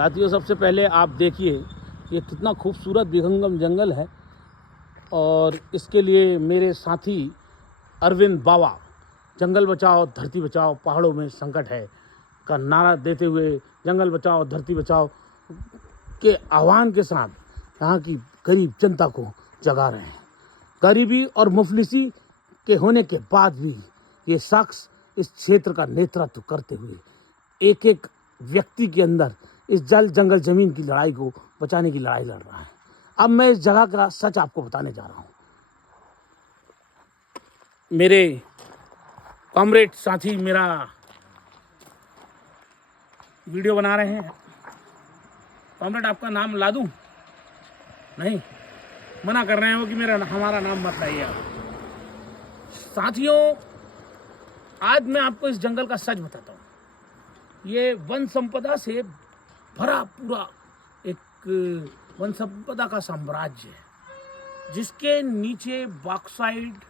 साथियों, सबसे पहले आप देखिए ये कितना खूबसूरत विहंगम जंगल है और इसके लिए मेरे साथी अरविंद बाबा जंगल बचाओ धरती बचाओ पहाड़ों में संकट है का नारा देते हुए जंगल बचाओ धरती बचाओ के आह्वान के साथ यहाँ की गरीब जनता को जगा रहे हैं। गरीबी और मुफलिसी के होने के बाद भी ये शख्स इस क्षेत्र का नेतृत्व करते हुए एक एक व्यक्ति के अंदर इस जल जंगल जमीन की लड़ाई को बचाने की लड़ाई लड़ रहा है। अब मैं इस जगह का सच आपको बताने जा रहा हूँ। मेरे कॉमरेड साथी मेरा वीडियो बना रहे हैं। कॉमरेड, आपका नाम ला दूं? नहीं, मना कर रहे हो कि हमारा नाम मत लाइए आप। साथियों, आज मैं आपको इस जंगल का सच बताता हूँ। ये वन संपदा से भरा पूरा एक वन संपदा का साम्राज्य है, जिसके नीचे बॉक्साइट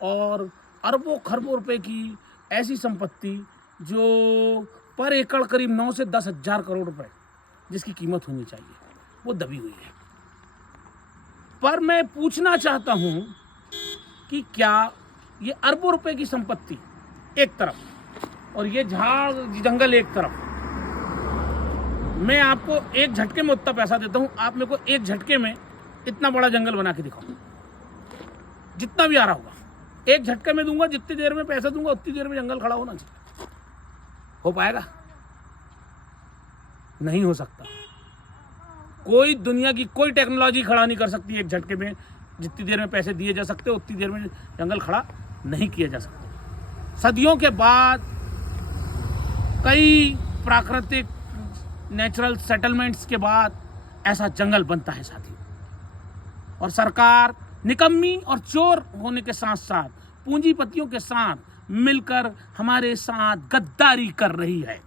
और अरबों खरबों रुपए की ऐसी संपत्ति जो पर एकड़ करीब 9 से 10 हजार करोड़ रुपए जिसकी कीमत होनी चाहिए, वो दबी हुई है। पर मैं पूछना चाहता हूं कि क्या ये अरबों रुपए की संपत्ति एक तरफ और ये झाड़ जंगल एक तरफ, मैं आपको एक झटके में उतना पैसा देता हूं, आप मेरे को एक झटके में इतना बड़ा जंगल बना के दिखाओ, जितना भी आ रहा होगा एक झटके में दूंगा। जितनी देर में पैसा दूंगा उतनी देर में जंगल खड़ा होना चाहिए। हो पाएगा? नहीं हो सकता। कोई दुनिया की कोई टेक्नोलॉजी खड़ा नहीं कर सकती एक झटके में। जितनी देर में पैसे दिए जा सकते उतनी देर में जंगल खड़ा नहीं किया जा सकता। सदियों के बाद कई प्राकृतिक नेचुरल सेटलमेंट्स के बाद ऐसा जंगल बनता है साथियों। और सरकार निकम्मी और चोर होने के साथ साथ पूंजीपतियों के साथ मिलकर हमारे साथ गद्दारी कर रही है।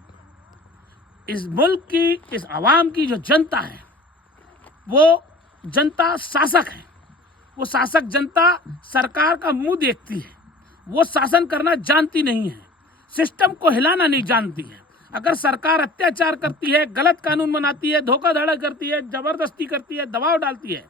इस मुल्क की, इस आवाम की जो जनता है, वो जनता शासक है। वो शासक जनता सरकार का मुंह देखती है। वो शासन करना जानती नहीं है, सिस्टम को हिलाना नहीं जानती है। अगर सरकार अत्याचार करती है, गलत कानून बनाती है, धोखाधड़ी करती है, जबरदस्ती करती है, दबाव डालती है,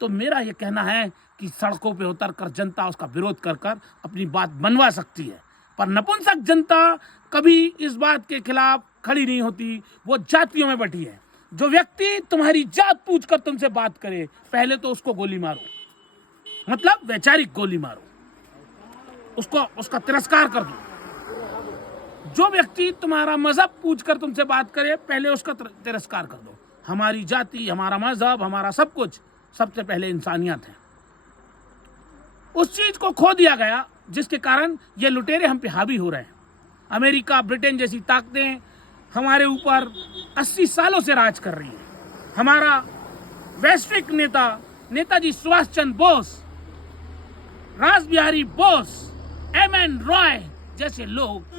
तो मेरा ये कहना है कि सड़कों पे उतर कर जनता उसका विरोध कर कर अपनी बात मनवा सकती है। पर नपुंसक जनता कभी इस बात के खिलाफ खड़ी नहीं होती। वो जातियों में बटी है। जो व्यक्ति तुम्हारी जात पूछ कर तुमसे बात करे, पहले तो उसको गोली मारो, मतलब वैचारिक गोली मारो, उसका तिरस्कार कर दो। जो व्यक्ति तुम्हारा मजहब पूछ कर तुमसे बात करे, पहले उसका तिरस्कार कर दो। हमारी जाति, हमारा मजहब, हमारा सब कुछ सबसे पहले इंसानियत है। उस चीज को खो दिया गया जिसके कारण ये लुटेरे हम पे हावी हो रहे हैं। अमेरिका, ब्रिटेन जैसी ताकतें हमारे ऊपर 80 सालों से राज कर रही है। हमारा वैश्विक नेता नेताजी सुभाष चंद्र बोस, रास बिहारी बोस, एम.एन. रॉय जैसे लोग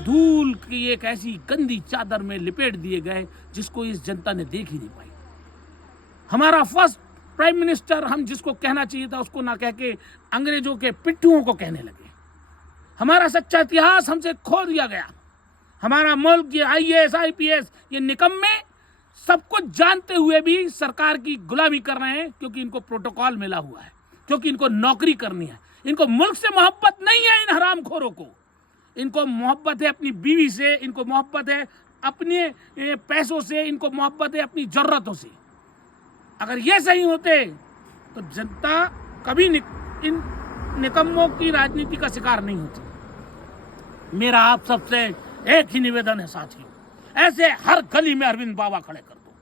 धूल की एक ऐसी गंदी चादर में लिपेट दिए गए जिसको इस जनता ने देख ही नहीं पाई। हमारा फर्स्ट प्राइम मिनिस्टर, हम जिसको कहना चाहिए था उसको ना कह के अंग्रेजों के पिट्ठुओं को कहने लगे। हमारा सच्चा इतिहास हमसे खो दिया गया। हमारा मुल्क ये IAS, IPS ये निकम्मे सब कुछ जानते हुए भी सरकार की गुलामी कर रहे हैं, क्योंकि इनको प्रोटोकॉल मिला हुआ है, क्योंकि इनको नौकरी करनी है। इनको मुल्क से मोहब्बत नहीं है। इन हरामखोरों को इनको मोहब्बत है अपनी बीवी से, इनको मोहब्बत है अपने पैसों से, इनको मोहब्बत है अपनी जरूरतों से। अगर ये सही होते तो जनता कभी इन निकम्मों की राजनीति का शिकार नहीं होती। मेरा आप सबसे एक ही निवेदन है साथियों, ऐसे हर गली में अरविंद बाबा खड़े कर दो,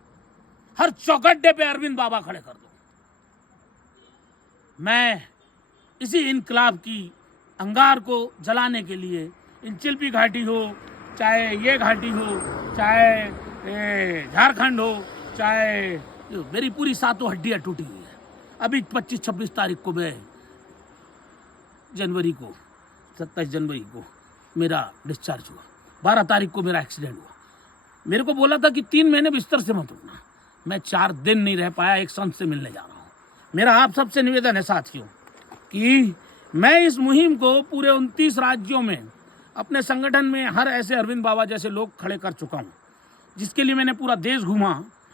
हर चौगड्डे पे अरविंद बाबा खड़े कर दो। मैं इसी इनकलाब की अंगार को जलाने के लिए, इन चिल्पी घाटी हो, चाहे ये घाटी हो, चाहे झारखंड हो, चाहे मेरी पूरी 7 हड्डियां टूटी हुई है। अभी 25-26 तारीख को, मैं जनवरी को, 27 जनवरी को मेरा डिस्चार्ज हुआ। 12 तारीख को मेरा एक्सीडेंट हुआ। मेरे को बोला था कि 3 महीने बिस्तर से मत उठना। मैं 4 दिन नहीं रह पाया। एक संत से मिलने जा रहा हूँ। मेरा आप सबसे निवेदन है साथियों कि मैं इस मुहिम को पूरे 29 राज्यों में अपने संगठन में हर ऐसे अरविंद बाबा जैसे लोग खड़े कर चुका हूँ। जिसके लिए मैंने पूरा देश घूमा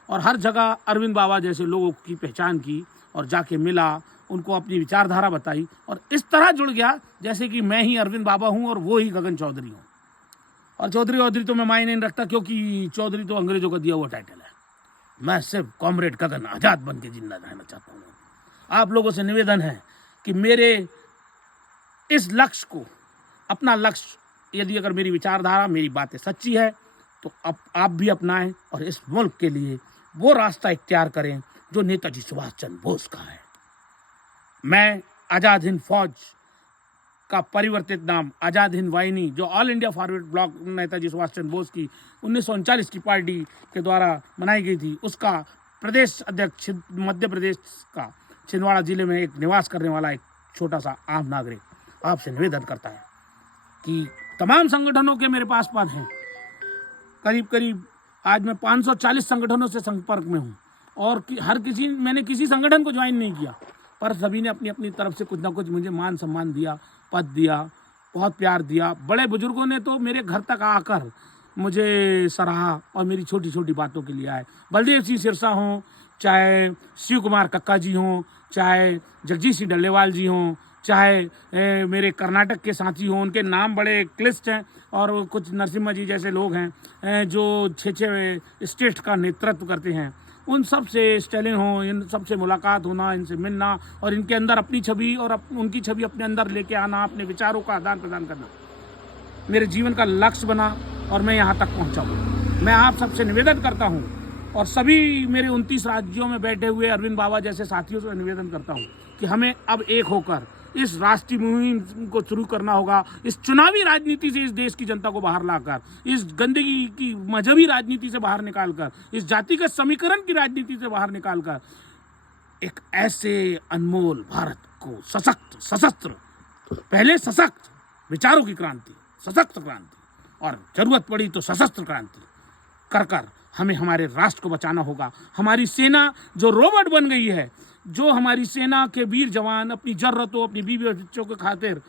और हर जगह अरविंद बाबा जैसे लोगों की पहचान की और जाके मिला, उनको अपनी विचारधारा बताई और इस तरह जुड़ गया जैसे कि मैं ही अरविंद बाबा हूँ और वो ही गगन चौधरी हूँ। और चौधरी तो मैं मायने नहीं रखता, क्योंकि चौधरी तो अंग्रेजों का दिया हुआ टाइटल है। मैं सिर्फ कॉमरेड गगन आज़ाद बन के जिंदा रहना चाहता हूँ। आप लोगों से निवेदन है कि मेरे इस लक्ष्य को, अपना लक्ष्य, यदि अगर मेरी विचारधारा, मेरी बातें सच्ची है तो अब आप भी अपनाएं और इस मुल्क के लिए वो रास्ता इख्तियार करें जो नेताजी सुभाष चंद्र बोस का है। मैं आज़ाद हिंद फौज का परिवर्तित नाम आज़ाद हिंद वाहिनी, जो all India forward bloc Netaji Subhash Chandra Bose की 1939 की पार्टी के द्वारा बनाई गई थी, उसका प्रदेश अध्यक्ष मध्य प्रदेश का छिंदवाड़ा जिले में एक निवास करने वाला एक छोटा सा आम नागरिक आपसे निवेदन करता है कि तमाम संगठनों के मेरे पास हैं। करीब आज मैं 540 संगठनों से संपर्क में हूँ और मैंने किसी संगठन को ज्वाइन नहीं किया, पर सभी ने अपनी अपनी तरफ से कुछ ना कुछ मुझे मान सम्मान दिया, पद दिया, बहुत प्यार दिया। बड़े बुजुर्गों ने तो मेरे घर तक आकर मुझे सराहा और मेरी छोटी छोटी बातों के लिए आए। बलदेव सिंह सिरसा हों, चाहे शिव कुमार कक्का जी हों, चाहे जगजीत सिंह डल्लेवाल जी हों, चाहे मेरे कर्नाटक के साथी हों, उनके नाम बड़े क्लिष्ट हैं, और कुछ नरसिम्हा जी जैसे लोग हैं जो 6 स्टेट का नेतृत्व करते हैं। उन सब से स्टैलिन हो, इन सब से मुलाकात होना, इनसे मिलना और इनके अंदर अपनी छवि और उनकी छवि अपने अंदर लेके आना, अपने विचारों का आदान प्रदान करना मेरे जीवन का लक्ष्य बना और मैं यहाँ तक पहुँचा हूँ। मैं आप सबसे निवेदन करता हूँ और सभी मेरे 29 राज्यों में बैठे हुए अरविंद बाबा जैसे साथियों से निवेदन करता हूँ कि हमें अब एक होकर इस राष्ट्रीय मुहिम को शुरू करना होगा। इस चुनावी राजनीति से इस देश की जनता को बाहर लाकर, इस गंदगी की मजहबी राजनीति से बाहर निकालकर, इस जातिगत समीकरण की राजनीति से बाहर निकालकर एक ऐसे अनमोल भारत को सशस्त्र, पहले सशक्त विचारों की क्रांति, सशक्त क्रांति, और जरूरत पड़ी तो सशस्त्र क्रांति कर हमें हमारे राष्ट्र को बचाना होगा। हमारी सेना जो रोबोट बन गई है, जो हमारी सेना के वीर जवान अपनी जरूरतों, अपनी बीवी और बच्चों के खातिर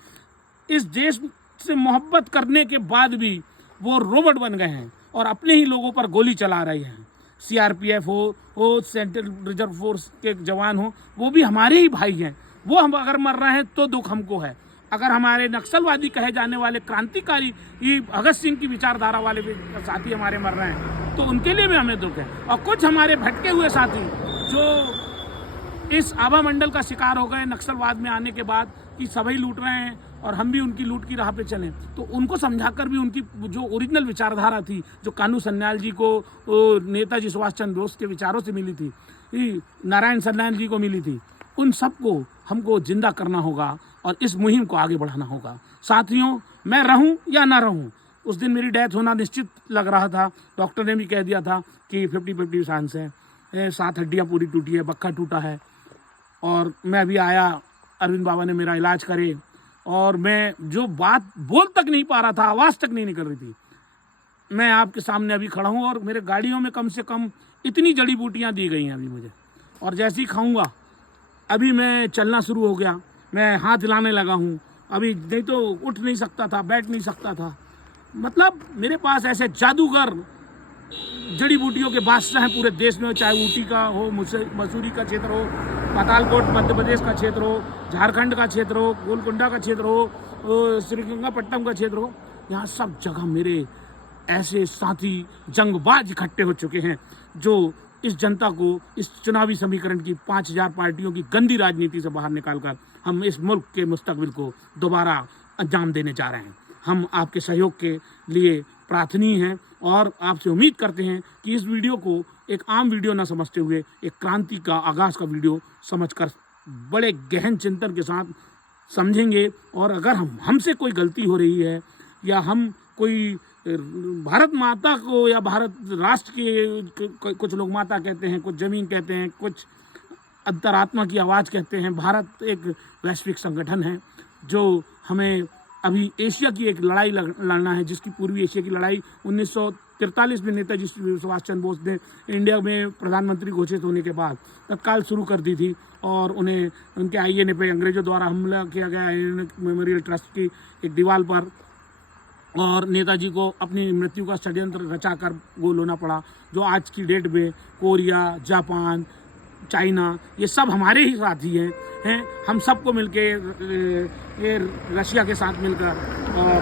इस देश से मोहब्बत करने के बाद भी वो रोबोट बन गए हैं और अपने ही लोगों पर गोली चला रहे हैं। सीआरपीएफ हो, सेंट्रल रिजर्व फोर्स के जवान हो, वो भी हमारे ही भाई हैं। वो हम अगर मर रहे हैं तो दुख हमको है। अगर हमारे नक्सलवादी कहे जाने वाले क्रांतिकारी भगत सिंह की विचारधारा वाले साथी हमारे मर रहे हैं तो उनके लिए भी हमें दुख है। और कुछ हमारे भटके हुए साथी जो इस आभा मंडल का शिकार हो गए नक्सलवाद में आने के बाद कि सभी लूट रहे हैं और हम भी उनकी लूट की राह पे चलें, तो उनको समझाकर भी उनकी जो ओरिजिनल विचारधारा थी, जो कानू सन्याल जी को नेताजी सुभाष चंद्र बोस के विचारों से मिली थी, नारायण सन्याल जी को मिली थी, उन सबको हमको जिंदा करना होगा और इस मुहिम को आगे बढ़ाना होगा। साथियों, मैं रहूं या ना रहूं, उस दिन मेरी डेथ होना निश्चित लग रहा था। डॉक्टर ने भी कह दिया था कि 50-50 चांस है, 7 हड्डियाँ पूरी टूटी है, बक्का टूटा है। और मैं अभी आया, अरविंद बाबा ने मेरा इलाज करे और मैं जो बात बोल तक नहीं पा रहा था, आवाज़ तक नहीं निकल रही थी, मैं आपके सामने अभी खड़ा हूँ और मेरे गाड़ियों में कम से कम इतनी जड़ी बूटियाँ दी गई हैं अभी मुझे, और जैसे ही खाऊंगा अभी मैं चलना शुरू हो गया, मैं हाथ हिलाने लगा हूँ। अभी नहीं तो उठ नहीं सकता था, बैठ नहीं सकता था। मतलब मेरे पास ऐसे जादूगर जड़ी बूटियों के बादशाह हैं पूरे देश में, चाहे ऊटी का हो, मसूरी का क्षेत्र हो, पातालकोट मध्य प्रदेश का क्षेत्र हो, झारखंड का क्षेत्र हो, गोलकुंडा का क्षेत्र हो, श्रीरंगपट्टनम का क्षेत्र हो, यहाँ सब जगह मेरे ऐसे साथी जंगबाज इकट्ठे हो चुके हैं जो इस जनता को इस चुनावी समीकरण की 5000 पार्टियों की गंदी राजनीति से बाहर निकालकर हम इस मुल्क के मुस्तकबिल को दोबारा अंजाम देने जा रहे हैं। हम आपके सहयोग के लिए प्रार्थनीय हैं और आपसे उम्मीद करते हैं कि इस वीडियो को एक आम वीडियो ना समझते हुए एक क्रांति का आगाज़ का वीडियो समझकर बड़े गहन चिंतन के साथ समझेंगे। और अगर हमसे कोई गलती हो रही है या हम कोई भारत माता को या भारत राष्ट्र के, कुछ लोग माता कहते हैं, कुछ जमीन कहते हैं, कुछ अंतरात्मा की आवाज़ कहते हैं। भारत एक वैश्विक संगठन है जो हमें अभी एशिया की एक लड़ाई लड़ना है, जिसकी पूर्वी एशिया की लड़ाई 1943 में नेताजी सुभाष चंद्र बोस ने इंडिया में प्रधानमंत्री घोषित होने के बाद तत्काल शुरू कर दी थी और उन्हें उनके आईएनए पे अंग्रेजों द्वारा हमला किया गया, मेमोरियल ट्रस्ट की एक दीवार पर, और नेताजी को अपनी मृत्यु का षड्यंत्र रचाकर गोल होना पड़ा। जो आज की डेट में कोरिया, जापान, चाइना, ये सब हमारे ही साथी हैं। हम सबको मिलके ये रशिया के साथ मिलकर और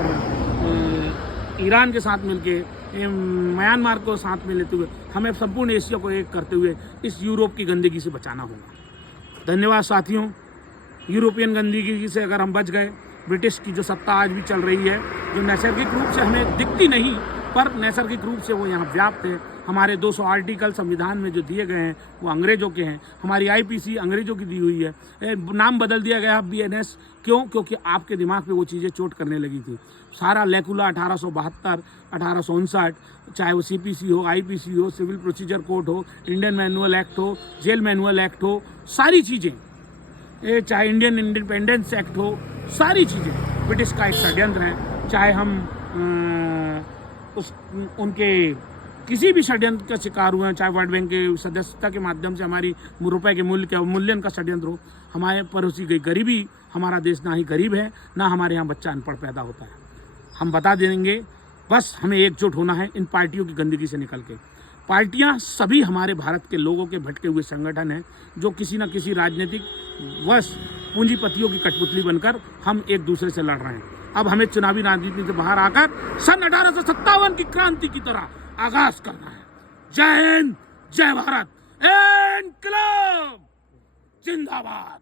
ईरान के साथ मिलके, म्यांमार को साथ में लेते हुए हमें संपूर्ण एशिया को एक करते हुए इस यूरोप की गंदगी से बचाना होगा। धन्यवाद साथियों। यूरोपियन गंदगी से अगर हम बच गए, ब्रिटिश की जो सत्ता आज भी चल रही है, जो नैसर्गिक रूप से हमें दिखती नहीं पर नैसर्गिक रूप से वो यहाँ व्याप्त है। हमारे 200 आर्टिकल संविधान में जो दिए गए हैं वो अंग्रेजों के हैं। हमारी आईपीसी अंग्रेजों की दी हुई है। नाम बदल दिया गया बीएनएस, क्यों? क्योंकि आपके दिमाग पे वो चीज़ें चोट करने लगी थी। सारा लेकुला 1872, 1859, चाहे वो सीपीसी हो, आईपीसी हो, सिविल प्रोसीजर कोड हो, इंडियन मैनुअल एक्ट हो, जेल मैनुअल एक्ट हो, सारी चीज़ें, चाहे इंडियन इंडिपेंडेंस एक्ट हो, सारी चीज़ें ब्रिटिश का एक षड्यंत्र है। चाहे हम उनके किसी भी षड्यंत्र का शिकार हुए हैं, चाहे वर्ल्ड बैंक के सदस्यता के माध्यम से हमारी रुपए के मूल्य के अवमूल्यन का षड्यंत्र हो, हमारे पड़ोसी गई गरीबी, हमारा देश ना ही गरीब है, ना हमारे यहाँ बच्चा अनपढ़ पैदा होता है। हम बता देंगे, बस हमें एकजुट होना है इन पार्टियों की गंदगी से निकल के। पार्टियां सभी हमारे भारत के लोगों के भटके हुए संगठन हैं, जो किसी न किसी राजनीतिक वश पूंजीपतियों की कठपुतली बनकर हम एक दूसरे से लड़ रहे हैं। अब हमें चुनावी राजनीति से बाहर आकर सन 1857 की क्रांति की तरह आगाज करना है। जय हिंद, जय भारत, इनकलाब जिंदाबाद।